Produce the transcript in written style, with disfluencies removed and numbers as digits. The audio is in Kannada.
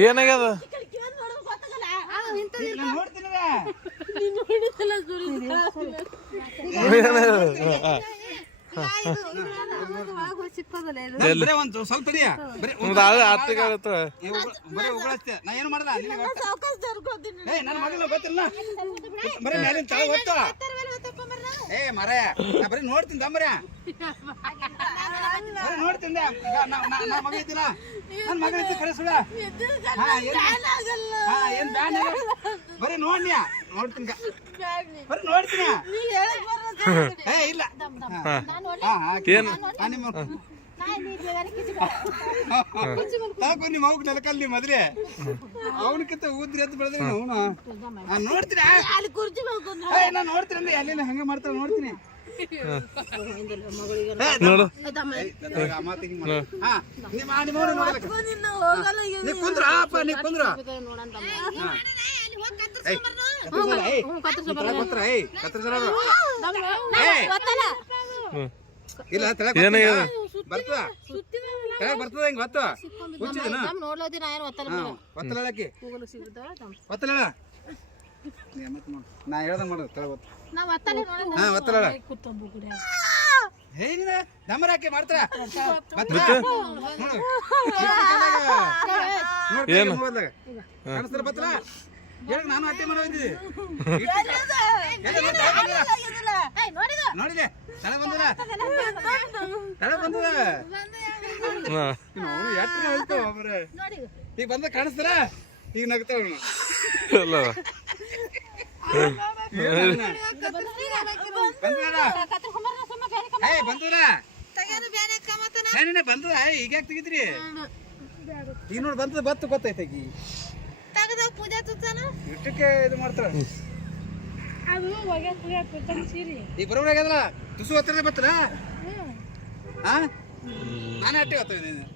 ಏನಾಗ್ಯದ ಸ್ವಲ್ಪ ನಾ ಏನು ಮಾಡಲ್ಲ ನನ್ನ ಮಗಳು ಗೊತ್ತಿಲ್ಲ ಬರೀ ಮೇಲಿನ ತಳ ಗೊತ್ತು ಏ ಮರ ನಾ ಬರೀ ನೋಡ್ತೀನಿ ದಮ್ಮರ ಬರೀ ನೋಡ್ತೀನಿ ನಾ ಮಗ ಇದ್ದಿಲ್ಲ ನನ್ನ ಮಗ ಇದ್ದು ಕರೆ ಸುಳ ಏನ್ ಬ್ಯಾನ್ ಬರೀ ನೋಡ್ನಿ ನೋಡ್ತೀನಿ ಬರೀ ನೋಡ್ತೀನಿ ಏ ಇಲ್ಲ ನಿಮ್ಮ ಮಗ ನೆಲಕಲ್ಲಿ ಮದ್ರಿ ಅವನಕ್ಕಿಂತ ಊದ್ರಿ ಅಂತ ಬೆಳೆದ್ರಿ ಅವನು ನೋಡ್ತೀನಿ ನಾನು ನೋಡ್ತೀನಿ ಅಂದ್ರೆ ಅಲ್ಲಿಂದ ಹಂಗೆ ಮಾಡ್ತಾರ ನೋಡ್ತೀನಿ ಕುಂದ್ರ ನೀ ಕುಂದ್ರ ಇಲ್ಲ ಬರ್ತದ ಬರ್ತದ ಹಿಂಗ ಗೊತ್ತ ಒತ್ತಲಕ್ಕೆ ಒತ್ತಲ ನಾ ಹೇಳ್ದಂಗ ಮಾಡೋದು ತಳ ಗೊತ್ತ ಹಾ ಒತ್ತಲ ಹೇಗಿನ ದಮರಾಕೆ ಮಾಡ್ತಾರ ಕಾಣಿಸ್ತಾರ ಬತ್ತಲ ಹೇಳಕ್ ನಾನು ಅಟ್ಟೆ ಮಾಡೋದಿದ್ದಿ ನೋಡಿದೆ ತಳ ಬಂದದ ತಳ ಬಂದದ ಈಗ ಬಂದ ಕಾಣಿಸ್ತಾರ ಈಗ ನಗ್ತಾವ ಬಂದದ ಈಗ ಯಾಕೆ ತೆಗಿದ್ರಿ ಈಗ ನೋಡಿ ಬಂದದ ಬತ್ತು ಗೊತ್ತೈತೆ ಈಗ ಇಷ್ಟಕ್ಕೆ ಇದು ಮಾಡ್ತಾರ ಈಗ ಬರೋಬ್ರ ಆಗ್ಯದಲ್ಲ ತುಸು ಹತ್ತಿರ ಬತ್ತಲ್ಲ ಹಾ ನಾನೇ ಅಟ್ಟೆ ಗೊತ್ತ